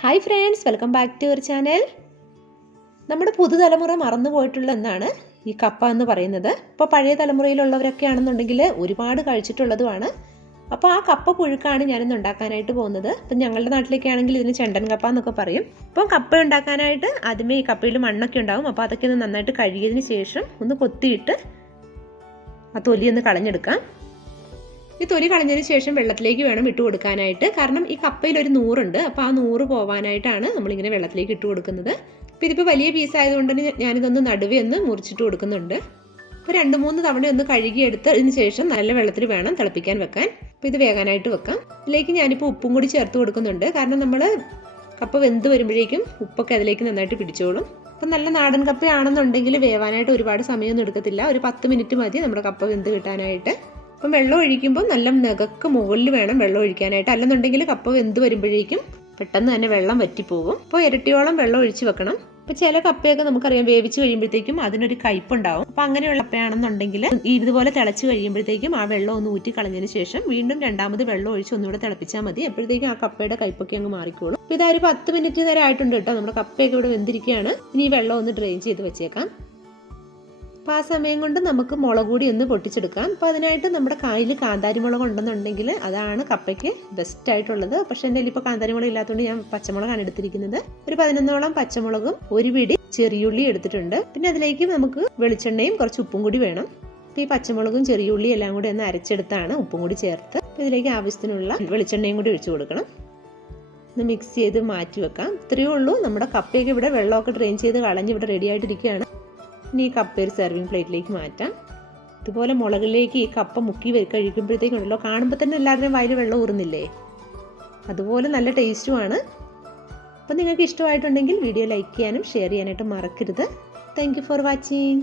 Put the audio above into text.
Hi friends, welcome back to your channel. നമ്മുടെ പുതുതലമുറ മറന്നു പോയിട്ടുള്ള ഒന്നാണ് ഈ കപ്പ എന്ന് പറയുന്നത്. ഇപ്പോൾ പഴയ തലമുറയിലുള്ളവരൊക്കെ ആണെന്നുണ്ടെങ്കിൽ ഒരുപാട് കഴിച്ചിട്ടുള്ളതുമാണ്. അപ്പോൾ ആ കപ്പ പുഴുക്കാണ് ഞാനിന്ന് ഉണ്ടാക്കാനായിട്ട് പോകുന്നത്. അപ്പം ഞങ്ങളുടെ നാട്ടിലേക്ക് ആണെങ്കിൽ ഇതിന് ചെണ്ടൻ കപ്പ എന്നൊക്കെ പറയും. അപ്പോൾ കപ്പ ഉണ്ടാക്കാനായിട്ട് ആദ്യമേ ഈ കപ്പയിൽ മണ്ണൊക്കെ ഉണ്ടാവും. അപ്പോൾ അതൊക്കെ ഒന്ന് നന്നായിട്ട് കഴുകിയതിന് ശേഷം ഒന്ന് കൊത്തിയിട്ട് ആ തൊലി ഒന്ന് കളഞ്ഞെടുക്കാം. ഈ തൊലി കളഞ്ഞതിന് ശേഷം വെള്ളത്തിലേക്ക് വേണം ഇട്ട് കൊടുക്കാനായിട്ട്. കാരണം ഈ കപ്പയിൽ ഒരു നൂറുണ്ട്. അപ്പോൾ ആ നൂറ് പോവാനായിട്ടാണ് നമ്മളിങ്ങനെ വെള്ളത്തിലേക്ക് ഇട്ട് കൊടുക്കുന്നത്. അപ്പോൾ ഇതിപ്പോൾ വലിയ പീസ് ആയതുകൊണ്ട് ഞാനിതൊന്ന് നടുവേ ഒന്ന് മുറിച്ചിട്ട് കൊടുക്കുന്നുണ്ട്. അപ്പോൾ 2-3 തവണ ഒന്ന് കഴുകിയെടുത്തതിന് ശേഷം നല്ല വെള്ളത്തിൽ വേണം തിളപ്പിക്കാൻ വെക്കാൻ. അപ്പോൾ ഇത് വേകാനായിട്ട് വെക്കാം. ഇതിലേക്ക് ഞാനിപ്പോൾ ഉപ്പും കൂടി ചേർത്ത് കൊടുക്കുന്നുണ്ട്. കാരണം നമ്മൾ കപ്പ വെന്ത് വരുമ്പോഴേക്കും ഉപ്പൊക്കെ അതിലേക്ക് നന്നായിട്ട് പിടിച്ചോളും. അപ്പം നല്ല നാടൻ കപ്പയാണെന്നുണ്ടെങ്കിൽ വേവാനായിട്ട് ഒരുപാട് സമയമൊന്നും എടുക്കത്തില്ല. ഒരു 10 മിനിറ്റ് മതി നമ്മുടെ കപ്പ വെന്ത് കിട്ടാനായിട്ട്. അപ്പം വെള്ളം ഒഴിക്കുമ്പോൾ നല്ല നെകക്ക് മുകളിൽ വേണം വെള്ളം ഒഴിക്കാനായിട്ട്. അല്ലെന്നുണ്ടെങ്കിൽ കപ്പ വെന്ത് വരുമ്പോഴേക്കും പെട്ടെന്ന് തന്നെ വെള്ളം വറ്റിപ്പോകും. അപ്പോൾ ഇരട്ടിയോളം വെള്ളം ഒഴിച്ച് വെക്കണം. അപ്പോൾ ചില കപ്പയൊക്കെ നമുക്കറിയാം വേവിച്ച് കഴിയുമ്പോഴത്തേക്കും അതിനൊരു കയ്പുണ്ടാവും. അപ്പോൾ അങ്ങനെയുള്ള കപ്പയാണെന്നുണ്ടെങ്കിൽ ഇതുപോലെ തിളച്ച് കഴിയുമ്പോഴത്തേക്കും ആ വെള്ളം ഒന്ന് ഊറ്റി കളഞ്ഞതിന് ശേഷം വീണ്ടും രണ്ടാമത് വെള്ളം ഒഴിച്ച് ഒന്നുകൂടെ തിളപ്പിച്ചാൽ മതി. അപ്പോഴത്തേക്കും ആ കപ്പയുടെ കയ്പൊക്കെ അങ്ങ് മാറിക്കോളും. അപ്പോൾ ഇതൊരു 10 മിനിറ്റ് നേരം ആയിട്ടുണ്ട് കേട്ടോ. നമ്മുടെ കപ്പയൊക്കെ ഇവിടെ വെന്തിരിക്കുകയാണ്. ഇനി ഈ വെള്ളം ഒന്ന് ഡ്രെയിൻ ചെയ്ത് വെച്ചേക്കാം. അപ്പോൾ ആ സമയം കൊണ്ട് നമുക്ക് മുളക് കൂടി ഒന്ന് പൊട്ടിച്ചെടുക്കാം. അപ്പോൾ അതിനായിട്ട് നമ്മുടെ കയ്യിൽ കാന്താരി മുളക് ഉണ്ടെന്നുണ്ടെങ്കിൽ അതാണ് കപ്പയ്ക്ക് ബെസ്റ്റ് ആയിട്ടുള്ളത്. പക്ഷേ എൻ്റെ ഇപ്പോൾ കാന്താരി മുളക് ഇല്ലാത്തതുകൊണ്ട് ഞാൻ പച്ചമുളകാണ് എടുത്തിരിക്കുന്നത്. ഒരു 11ഓളം പച്ചമുളകും ഒരു പിടി ചെറിയുള്ളി എടുത്തിട്ടുണ്ട്. പിന്നെ അതിലേക്ക് നമുക്ക് വെളിച്ചെണ്ണയും കുറച്ച് ഉപ്പും കൂടി വേണം. അപ്പോൾ ഈ പച്ചമുളകും ചെറിയുള്ളി എല്ലാം കൂടി ഒന്ന് അരച്ചെടുത്താണ് ഉപ്പും കൂടി ചേർത്ത് ഇതിലേക്ക് ആവശ്യത്തിനുള്ള വെളിച്ചെണ്ണയും കൂടി ഒഴിച്ചു കൊടുക്കണം. ഒന്ന് മിക്സ് ചെയ്ത് മാറ്റി വെക്കാം. ഇത്രയേ ഉള്ളൂ. നമ്മുടെ കപ്പയൊക്കെ ഇവിടെ വെള്ളമൊക്കെ ഡ്രെയിൻ ചെയ്ത് കളഞ്ഞ് ഇവിടെ റെഡി ആയിട്ടിരിക്കുകയാണ്. ഇനി ഈ കപ്പ ഒരു സെർവിങ് പ്ലേറ്റിലേക്ക് മാറ്റാം. ഇതുപോലെ മുളകിലേക്ക് ഈ കപ്പ മുക്കി കഴിക്കുമ്പോഴത്തേക്കുണ്ടല്ലോ, കാണുമ്പോൾ തന്നെ എല്ലാവരുടെയും വായിൽ വെള്ളം ഊറുന്നില്ലേ? അതുപോലെ നല്ല ടേസ്റ്റുമാണ്. അപ്പം നിങ്ങൾക്ക് ഇഷ്ടമായിട്ടുണ്ടെങ്കിൽ വീഡിയോ ലൈക്ക് ചെയ്യാനും ഷെയർ ചെയ്യാനായിട്ട് മറക്കരുത്. Thank you for watching.